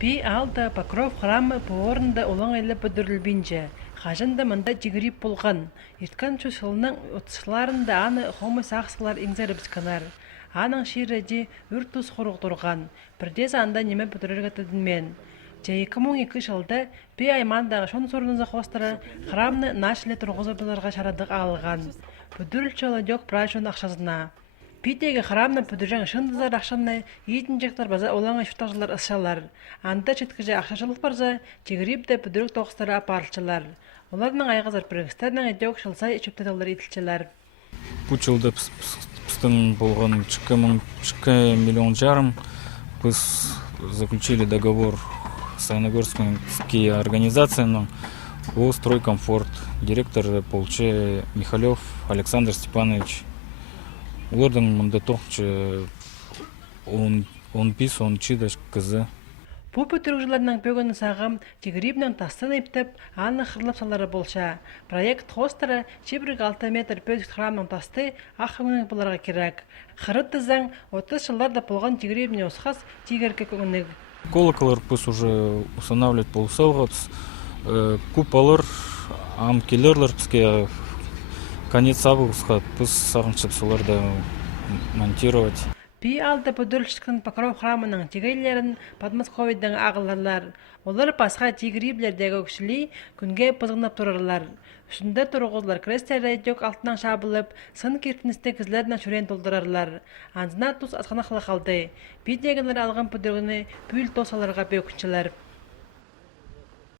Би алда Покров храмы орында улаң әйлеп бүдірілбінже. Қажында мында жигирип болған. Ирткан чусылының отсыларында аны хомы сақсылар еңзәріп сканар. Аның ширәде үртус құруқ тұрған. Бірдез анда неме бүдірірге түдінмен. 2002 жылда би аймандағы шон сорынызы қостыры храмны нашле тұрғызы бұларға шарадық алған. Бүдіріл чолы дөк прайшон ақшазына. Питеге храмны бүдіржен шындызар ақшанны етінжектар база олаңа шүтақжылар ысшалар. Анда четкіже ақшашылық барза, жегіріп де бүдірік тоқыстары апарылчылар. Оларның айғазар біргістердің әдеук шылсай чөптеталар етілчілер. Бұл жылда пістің болған 2 миллион жарым. Біз заключили договор с Саяногорской организацией о стройкомфорт. Директор полче Михалев Александр Степанович. Олардың мұнда тоқчы он пис, он чидаш кызы. Бұл бүтіргілерінің бөгіні сағым жегірібнің тастын ептіп, аны қырлап салары болша. Проект хостары 6 метр бөлік храмның тасты ақымының бұларға керек. Қырыт дызаң 30 жылдарда болған жегірібіне осқас жегерке көңінік. Колоколар пыс уже устанавливать полусалғат. Куполар, амкелерлер піске конец августа пыс сағыншып соларды монтировать. Би алды бүдірілшікін Покров храмының тегейлерін Подмосковьеден ағыларлар. Олар басқа тегіріблердегі өкшілі күнге пызғынап тұрарлар. Үшінде тұрғызлар крестері дөк алтынан шабылып, сын кертіністі кізлеріне шүрен толдырарлар. Андына тұз асқанақлы қалды. Би дегілер алған бүдіргіні бүл тосаларға бөкіншілер.